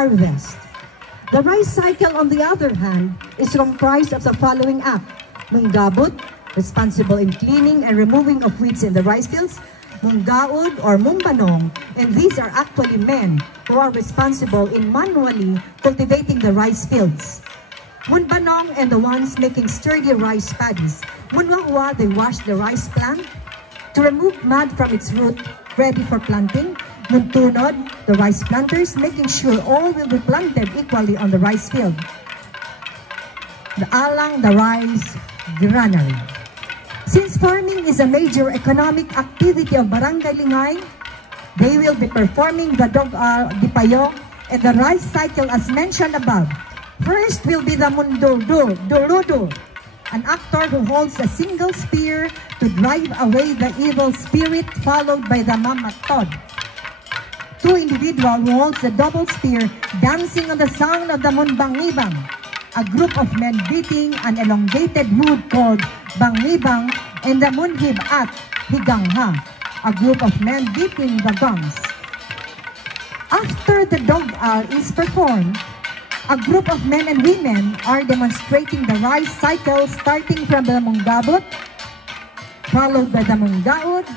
harvest. The rice cycle, on the other hand, is comprised of the following act. Munggabot, responsible in cleaning and removing of weeds in the rice fields. Munggaod or mumbanong, and these are actually men who are responsible in manually cultivating the rice fields. Munbanong and the ones making sturdy rice paddies. Munwangwa, they wash the rice plant to remove mud from its root, ready for planting. Muntunod, the rice planters, making sure all will be planted equally on the rice field. The alang, the rice granary. Since farming is a major economic activity of Barangay Lingay, they will be performing the Dipayo and the rice cycle as mentioned above. First will be the Duludo, an actor who holds a single spear to drive away the evil spirit, followed by the Mamatod. Two individuals who holds the double spear, dancing on the sound of the Munbangibang, a group of men beating an elongated wood called Bangibang, and the Munhib at Higangha, a group of men beating the gongs. After the dog is performed, a group of men and women are demonstrating the rice cycle, starting from the Munggabot, followed by the Munggaod,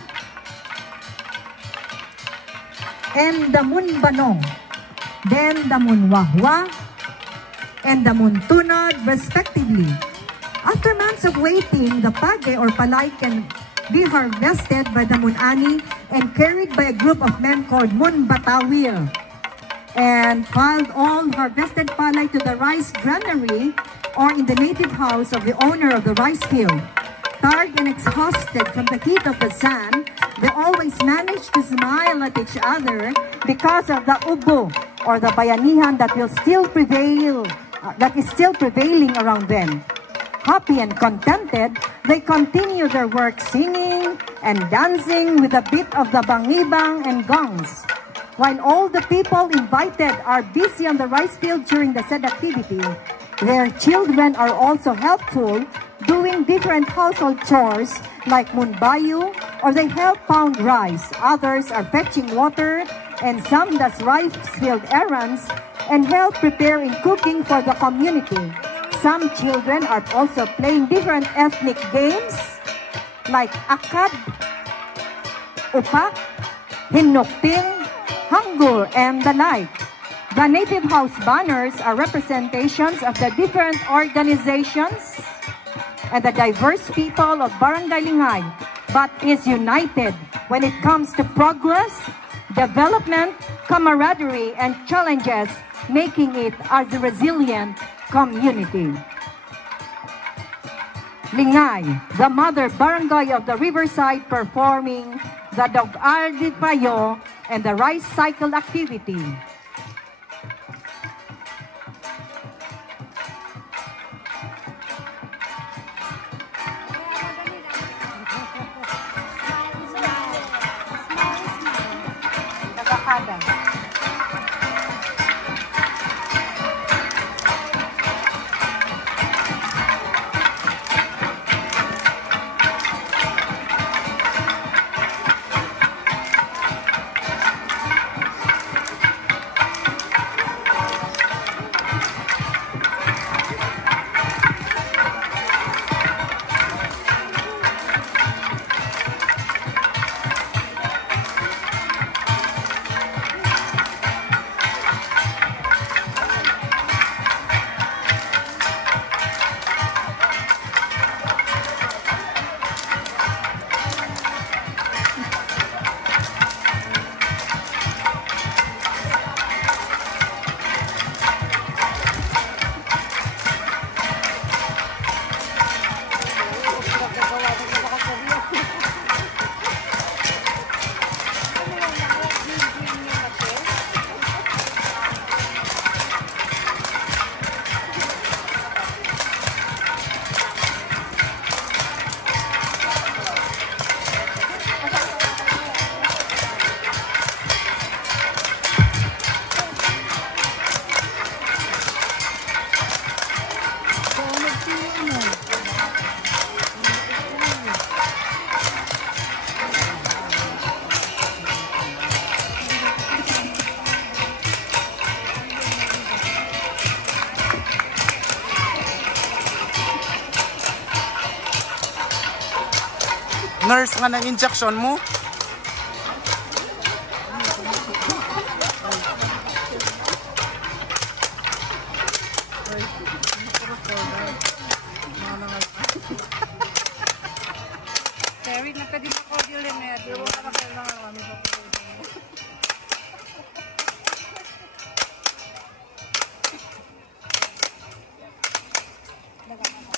and the Munbanong, then the Munwahwa, and the Muntunod, respectively. After months of waiting, the page or palay can be harvested by the Munani and carried by a group of men called Munbatawil, and piled all harvested palay to the rice granary or in the native house of the owner of the rice field. Tired and exhausted from the heat of the sun, they always manage to smile at each other because of the ubo or the bayanihan that will still prevail, that is still prevailing around them. Happy and contented, they continue their work singing and dancing with a bit of the bangibang and gongs. While all the people invited are busy on the rice field during the said activity, their children are also helpful, doing different household chores like munbayu, or they help pound rice. Others are fetching water, and some does rice field errands and help prepare in cooking for the community. Some children are also playing different ethnic games like akad, upak, hinukting, hanggul, and the like. The native house banners are representations of the different organizations and the diverse people of Barangay Lingay, but is united when it comes to progress, development, camaraderie, and challenges, making it as a resilient community. Lingay, the mother barangay of the Riverside, performing the Dog-Ardi-Payo and the rice cycle activity. nurse nga ng injection mo. Terry, nagkadi na ko din eh. Di mo ka kailangan kami pa po.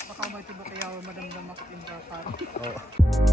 Baka may tiba kaya madamdam ako in the